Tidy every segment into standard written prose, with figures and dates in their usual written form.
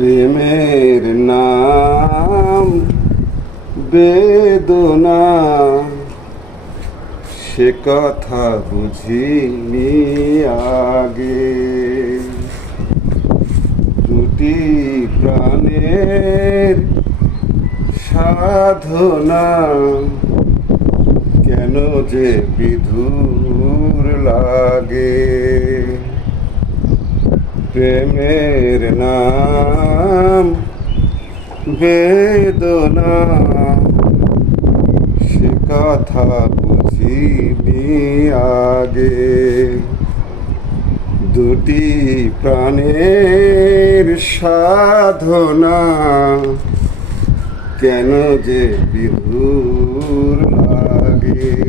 প্রেমের নাম বেদনা, সে কথা বুঝিনি আগে। দুটি প্রাণের সাধনা, কেন যে বিধুর লাগে। প্রেমের নাম বেদনা, সে কথা বুঝিনি আগে। দুটি প্রাণের সাধনা, কেন যে বিধুর লাগে।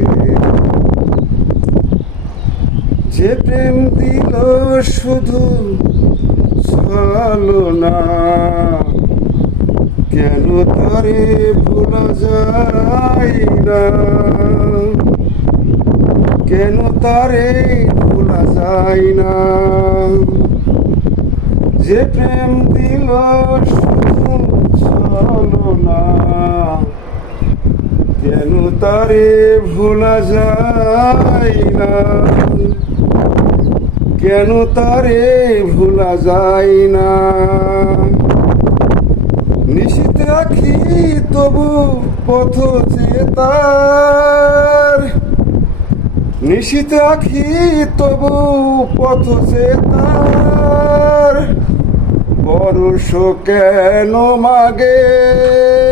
যে প্রেম দিল শুধু ছলনা, কেন তারে ভোলা যায় না। কেন তারে ভোলা যায় না। যে প্রেম দিল শুধু ছলনা, কেন তারে ভোলা যায় না। কেন তারে ভোলা যায় না। নিশীথ রাখি তবু পথ চেতার, নিশীথ রাখি তবু পথ চেতার। পরশ কেন মাগে।